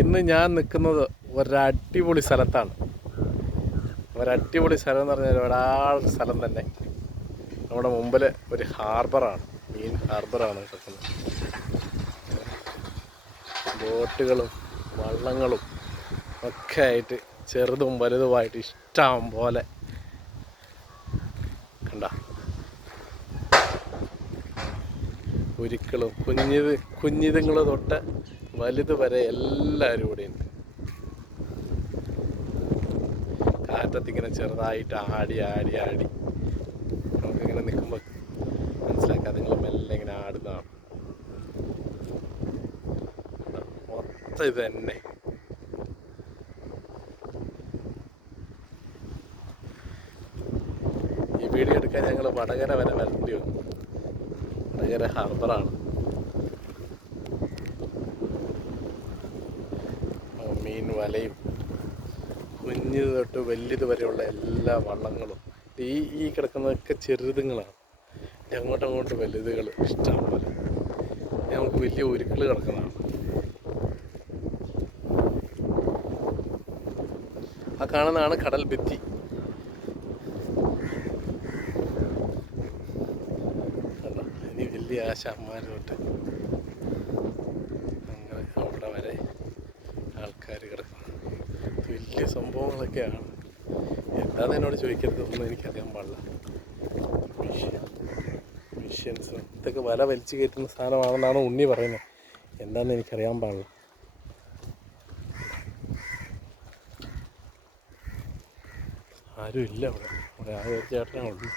ഇന്ന് ഞാൻ നിൽക്കുന്നത് ഒരടിപൊളി സ്ഥലത്താണ്. ഒരടിപൊളി സ്ഥലം എന്ന് പറഞ്ഞാൽ സ്ഥലം തന്നെ. നമ്മുടെ മുമ്പിൽ ഒരു ഹാർബറാണ്, മീൻ ഹാർബറാണ് കിടക്കുന്നത്. ബോട്ടുകളും വള്ളങ്ങളും ഒക്കെ ആയിട്ട് ചെറുതും വലുതുമായിട്ട് ഇഷ്ടം പോലെ. കണ്ട ഉരുക്കളും കുഞ്ഞിതുങ്ങൾ തൊട്ട് വലുത് വരെ എല്ലാവരും ഇവിടെ ഉണ്ട്. കാറ്റത്തിങ്ങനെ ചെറുതായിട്ട് ആടി ആടി ആടി നമുക്കിങ്ങനെ നിൽക്കുമ്പോൾ മനസ്സിലാക്കാം അതുങ്ങൾ മെല്ലെ ഇങ്ങനെ ആടുന്നതാണ്. മൊത്തം ഇത് തന്നെ. ഈ വീഡിയോ എടുക്കാൻ ഞങ്ങൾ വടകര വരെ വരേണ്ടി വന്നു. വടകര ഹാർബറാണ്. മീൻ വലയും കുഞ്ഞത് തൊട്ട് വലിയത് വരെയുള്ള എല്ലാ വള്ളങ്ങളും ഈ കിടക്കുന്നതൊക്കെ ചെറുതുങ്ങളാണ്. അങ്ങോട്ടങ്ങോട്ട് വലുതുകൾ ഇഷ്ടം പോലെ. നമുക്ക് വലിയ ഉരുക്കൾ കിടക്കുന്നതാണ്. ആ കാണുന്നതാണ് കടൽ ഭിത്തി. ഇനി വലിയ ആശാന്മാർ തൊട്ട് അങ്ങനെ അവിടെ വരെ ആൾക്കാർ കിടക്കുന്നു. വലിയ സംഭവങ്ങളൊക്കെയാണ്. എന്താണെന്ന് എന്നോട് ചോദിക്കരുത്, ഒന്നും എനിക്കറിയാൻ പാടില്ല. മിഷ്യൻസ് ഇതൊക്കെ വല വലിച്ചു കയറ്റുന്ന സാധനമാണെന്നാണ് ഉണ്ണി പറയുന്നത്. എന്താണെന്ന് എനിക്കറിയാൻ പാടില്ല. ആരും ഇല്ല അവിടെ ആ ഒരു ചേട്ടനേ ഉള്ളൂ.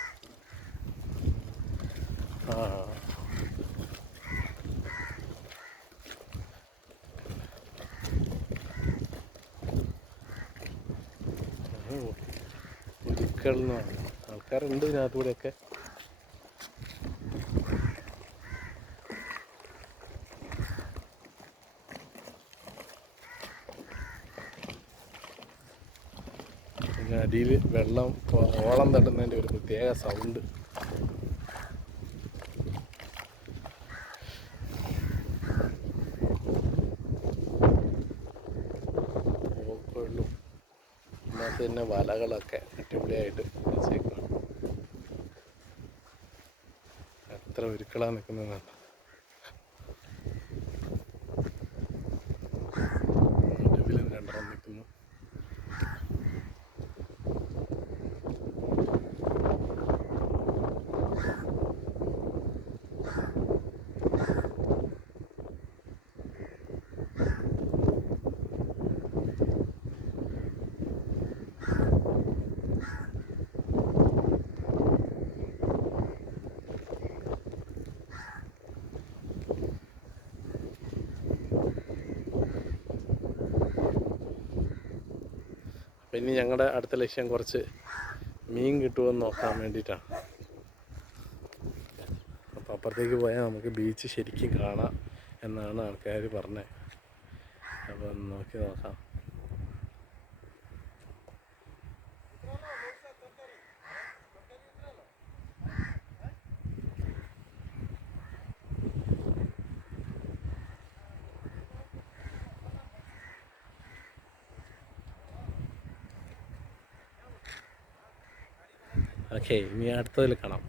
ഉരുക്കളെന്ന് പറഞ്ഞു ആൾക്കാരുണ്ട് ഇതിനകത്തൂടെയൊക്കെ. അടിയിൽ വെള്ളം ഓളം തട്ടുന്നതിൻ്റെ ഒരു പ്രത്യേക സൗണ്ട്. പോക്കുകളിലും ഇതിനകത്ത് തന്നെ വലകളൊക്കെ അടിപൊളിയായിട്ട് വെച്ചേക്കണം. എത്ര ഉരുക്കളാണ് നിൽക്കുന്നതാണ്. നടുവിലും രണ്ടെണ്ണം നിൽക്കുന്നു. പിന്നെ ഞങ്ങളുടെ അടുത്ത ലക്ഷ്യം കുറച്ച് മീൻ കിട്ടുമെന്ന് നോക്കാൻ വേണ്ടിയിട്ടാണ്. അപ്പോൾ അപ്പുറത്തേക്ക് പോയാൽ നമുക്ക് ബീച്ച് ശരിക്കും കാണാം എന്നാണ് ആൾക്കാർ പറഞ്ഞത്. അപ്പോൾ നോക്കി നോക്കാം. ഓക്കെ, ഇനി അടുത്തതിൽ കാണാം.